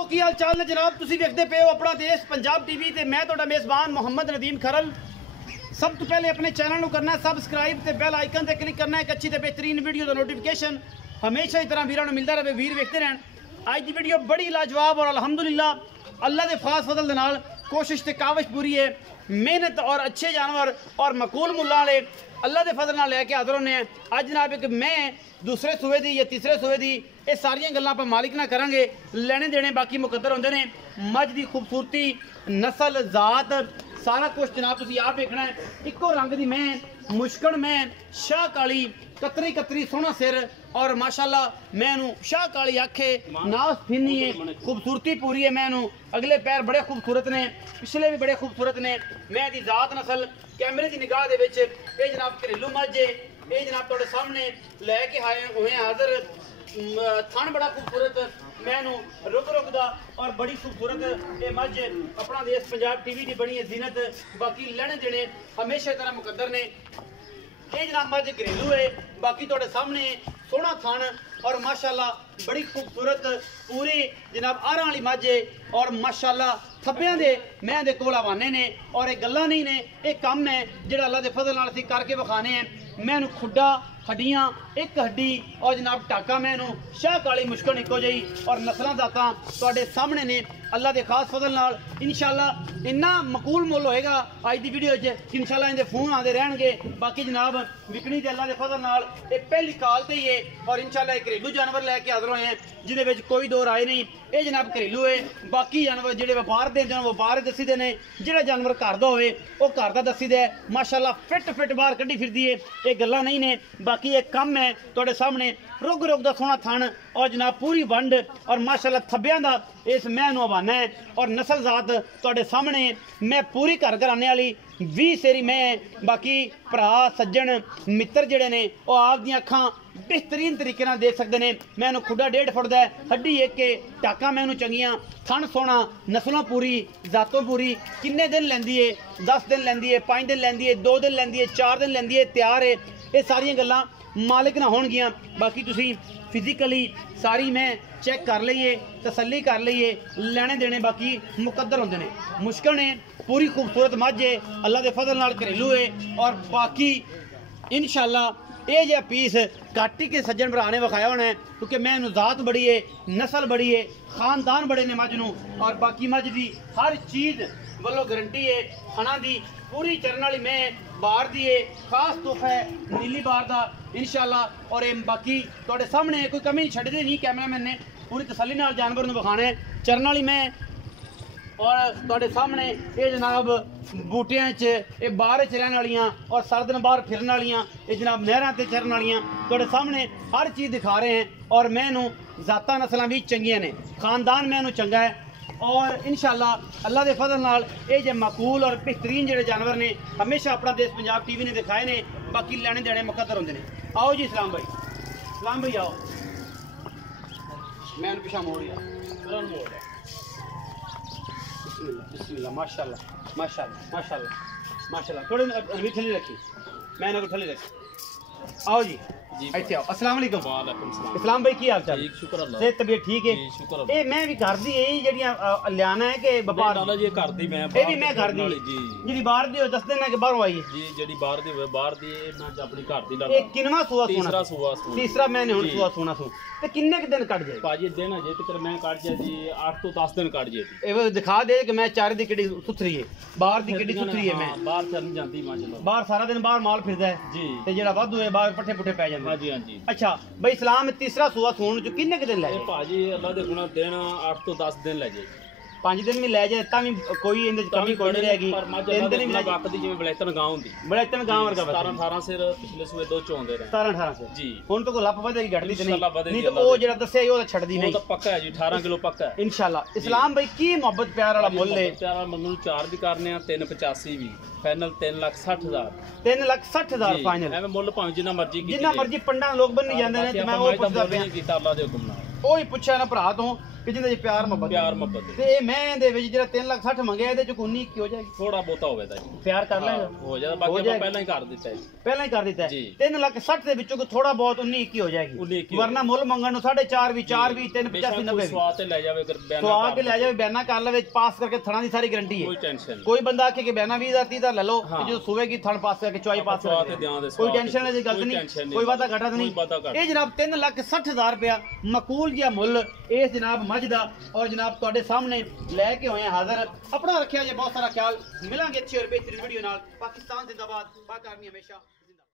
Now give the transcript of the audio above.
दोस्तों की हाल चाल ने जनाब तुसी देखते पे हो अपना देश पंजाब टीवी ते मैं तोड़ा मेज़बान मोहम्मद नदीम खरल। सब तो पहले अपने चैनल को करना है सबसक्राइब ते बेल आइकन ते क्लिक करना है एक अच्छी ते बेहतरीन वीडियो का नोटिफिकेशन हमेशा इस तरह वीरों को मिलता रहे। वीर देखते रहन। आज की वीडियो बड़ी लाजवाब और अल्हम्दुलिल्लाह अल्लाह के खास फजल दे नाल कोशिश ते काविश पूरी है। मेहनत और अच्छे जानवर और मकूल मुल्ला वाले अल्लाह के फजल नाल लैके हाजिर होने। अज जनाब एक मैं दूसरे सूबे दी या तीसरे सूबे दी ये सारियां गल्लां आपां मालिक ना करांगे। लेने देने बाकी मुकद्दर होंदे ने। मझ दी खूबसूरती नस्ल जात सारा कुछ जनाब तुसीं आप देखना है। इको रंग दी मैं मुश्कन मैं शाह काली कतरी कतरी सोहना सिर और माशाल्लाह मैनू शाह काली आखे नास फिनी है खूबसूरती पूरी है। मैनू अगले पैर बड़े खूबसूरत ने पिछले भी बड़े खूबसूरत ने। मैं दी जात नस्ल कैमरे की निगाह दे विच ये जनाब घरेलू मझ है। ये जनाब तुहाडे सामने लैके आए हुए हाजिर। थन बड़ा खूबसूरत मैनू रुक रुकदा और बड़ी खूबसूरत ये मझ अपना देश पंजाब टीवी की बनी है जीनत। बाकी लेने देने हमेशा तरह मुकद्दर ने। ये जनाब मझ घरेलू है। बाकी तुहाडे सामने सोहना थन और माशाल्लाह बड़ी खूबसूरत पूरी जनाब आरां वाली मझ है। और माशाल्लाह थब्बियां दे मैं दे कोल हवाने ने और ये गल्लां नहीं ने ये काम है जिहड़ा अल्लाह दे फजल नाल असीं करके विखाने हैं। मैनू खुड्डा हड्डियां एक हड्डी और जनाब टाका मैनू शाह काली मुश्कन इको जी और नस्लां जातां तुहाडे सामने ने अल्लाह के खास फजल नाल इंशाल्लाह इन्ना मकूल मुल होएगा। अज की वीडियो इंशाल्लाह इनके फोन आते रहनगे। बाकी जनाब विकनी अल्लाह के फजल नाल ये पहली कॉल ते ही है और इंशाल्लाह एक घरेलू जानवर लैके हाजिर होए हैं जिहदे कोई दो राय नहीं। ये जनाब घरेलू है। बाकी जानवर जिहड़े व्यापार दे वो बाहर दसी दे ने। जिहड़ा जानवर घर दा होवे वो घर दा दसी दे माशाल्लाह फिट फिट बाहर कड्डी फिरदी है। ये गल्लां नहीं ने। बाकी एक कम है तुहाडे सामने रुग रुग दा सोहना थन और जनाब पूरी वंड और माशाल्लाह थब्बियां दा इस मैं नू हवाना है और नस्ल जात तुहाडे सामने मैं पूरी घर घराने वाली 20 सेरी मैं। बाकी भरा सज्जन मित्र जिहड़े ने वो आप दी अखां बेहतरीन तरीके नाल देख सकते हैं। मैनू खुड्डा 1.5 फुट दा हड्डी एक के टाका मैनू चंगियां थन सोहना नस्लों पूरी जातों पूरी। किन्ने दिन लैंदी है 10 दिन लैंदी है 5 दिन लैंदी है 2 दिन लैंदी है 4 दिन लैंदी है तैयार है। ये सारियां गल्लां मालिक ना होणगियां। बाकी तुसीं फिजिकली सारी मैं चेक कर लईए तसल्ली कर लईए लेने देने बाकी मुकद्दर होंदे ने। मुश्किल ने पूरी खूबसूरत मझ है अल्लाह के फजल नाल घरेलू है और बाकी इंशाल्लाह ये जो पीस काटी के सज्जन भरा ने विखाया होना है क्योंकि मैं जात बड़ी है नस्ल बड़ी है खानदान बड़े ने मझ नूं और बाकी मझ की हर चीज़ वालों गारंटी है। खाना दी पूरी चरण वाली मैं बाहर दी है खास तोहफा है नीली बार का इंशाल्लाह। और बाकी तुहाडे सामने कोई कमी छड्डदे नहीं कैमरामैन ने पूरी तसल्ली नाल जानवर नूं विखाना है चरण वाली मैं। और तुहाडे सामने ये जनाब बूटियां च ये बाहर च रहने वालियां और सर्द दिन बाहर फिरन वालियां ये जनाब नहरां ते चरण वालियां तुहाडे सामने हर चीज़ दिखा रहे हैं। और मैनू जाता नस्लां भी चंगियां ने खानदान मैनू चंगा है और इंशाल्लाह अल्लाह के फजल नाल ये जो मकूल और बेहतरीन जो जानवर ने हमेशा अपना देश पंजाब टीवी ने दिखाए ने। बाकी लेने देने मुकद्दर होंदे ने। आओ जी सलाम भाई आओ मैं पिछा मोड़ बिस्मिल्लाह माशाल्लाह माशाल्लाह माशाल्लाह माशाल्लाह थोड़े अभी थली रखी मैं इन्हें थली रखी। आओ जी इत्थे आओ। अस्सलाम वालेकुम। वालेकुम सलाम। इस्लाम भाई की हाल चाल? ठीक शुक्र अल्लाह। सेहत तबीयत ठीक है? जी शुक्र अल्लाह। ए मैं भी घर दी यही जड़ियां लियाना है कि व्यापार लाला जी घर दी मैं ए भी मैं घर दी जी जेडी बाहर दी 10 दिन है कि बाहरों आई जी जेडी बाहर दी बाहर दी मैं अपनी घर दी लाला। ए किनवा सुआ सोना तीसरा मैंने हुन सुआ सोना सु ते किन्ने के दिन कट जाए पाजी दिन अजे तक मैं कट जाए जी 8 तो 10 दिन कट जाए। ए दिखा दे कि मैं चार दी किडी सुथरी है बाहर दी किडी सुथरी है। मैं बाहर चल जांदी माशाल्लाह बाहर सारा दिन बाहर माल फिरदा है जी ते जेड़ा वाधू है बाहर पट्ठे पुट्ठे पै जांदे। हां जी हां जी। अच्छा भाई सलाम तीसरा सुआ सोन जो किन्ने के दिन ले भाजी अल्लाह दे गुना दिन 8 तो 10 दिन ले जाए 5 दिन भी ले जाए ता भी कोई इंदे कमी कोई नहीं रहेगी। 3 दिन भी वक्त दी जिवें बलैतन गांव हुंदी बलैतन गांव वर्गा 17-18 सिर पिछले सूबे दो चोंदे रहे 17-18 से जी हुन तो कोई लप वधेगी घटदी ते नहीं तो ओ जेड़ा दस्सिया ओ छड्डदी नहीं। वो तो पक्का है जी 18 किलो पक्का है इंशाल्लाह। इस्लाम भाई की मोहब्बत प्यार वाला मुल है प्यार मन्नू 4 भी करने आ 385 भी फाइनल 3,60,000 3,60,000 फाइनल एवें मुल भावें जिन्ना मर्जी पंडा लोग बन्नी जांदे ने ते मैं ओ पुछदा पिया कीता अल्लाह दे हुक्म नाल ओही पुछया ना भरा तो ਕਿ ਜਿੰਦੇ ਚ ਪਿਆਰ ਮੁਹੱਬਤ ਤੇ ਇਹ ਮੈਂ ਦੇ ਵਿੱਚ ਜਿਹੜਾ 3,60,000 ਮੰਗਿਆ ਇਹਦੇ ਚ 19 ਕੀ ਹੋ ਜਾਏਗੀ ਥੋੜਾ ਬਹੁਤਾ ਹੋਵੇ ਤਾਂ ਜੀ ਪਿਆਰ ਕਰ ਲੈਗਾ ਹੋ ਜਾਏਗਾ ਬਾਕੀ ਆਪਾਂ ਪਹਿਲਾਂ ਹੀ ਕਰ ਦਿੱਤਾ ਹੈ ਪਹਿਲਾਂ ਹੀ ਕਰ ਦਿੱਤਾ ਹੈ 3,60,000 ਦੇ ਵਿੱਚੋਂ ਥੋੜਾ ਬਹੁਤ 19 ਕੀ ਹੋ ਜਾਏਗੀ ਵਰਨਾ ਮੁੱਲ ਮੰਗਣ ਨੂੰ 4.5 ਵੀ 4 ਵੀ 3,85 90 ਸਵਾਦ ਤੇ ਲੈ ਜਾਵੇ ਅਗਰ ਬਿਆਨਾ ਸਵਾਦ ਕੇ ਲੈ ਜਾਵੇ ਬਿਆਨਾ ਕਰ ਲਵੇ ਪਾਸ ਕਰਕੇ ਥਣਾ ਦੀ ਸਾਰੀ ਗਾਰੰਟੀ ਕੋਈ ਹੈ ਟੈਨਸ਼ਨ ਕੋਈ ਬੰਦਾ ਆਖੇ ਕਿ ਬਿਆਨਾ 20 ਦਾ 30 ਦਾ ਲੈ ਲਓ ਜਦੋਂ ਸੂਵੇਗੀ ਥਣ ਪਾਸ ਕਰਕੇ ਚੁਆਈ ਪਾਸ ਕਰਕੇ ਕੋਈ ਟੈਨਸ਼ਨ ਵਾਲੀ ਗੱਲ ਨਹੀਂ ਕੋਈ ਵਾਦਾ ਘਾਟਾ ਨਹੀਂ ਇਹ ਜਨਾਬ 3,60,000 ਰੁਪਇਆ ਮਕੂਲ ਜਿਹਾ ਮੁੱਲ ਇਸ ਜਨਾਬ ਮੱਝ ਦਾ ਔਰ ਜਨਾਬ ਤੁਹਾਡੇ ਸਾਹਮਣੇ ਲੈ ਕੇ ਹੋਏ ਹਾਜ਼ਰ ਆਪਣਾ ਰੱਖਿਆ ਜੇ ਬਹੁਤ ਸਾਰਾ ਖਿਆਲ ਮਿਲਾਂਗੇ ਅੱਛੀ ਔਰ ਬਿਹਤਰੀਨ ਵੀਡੀਓ ਨਾਲ ਪਾਕਿਸਤਾਨ ਜ਼ਿੰਦਾਬਾਦ ਪਾਕ ਆਰਮੀ ਹਮੇਸ਼ਾ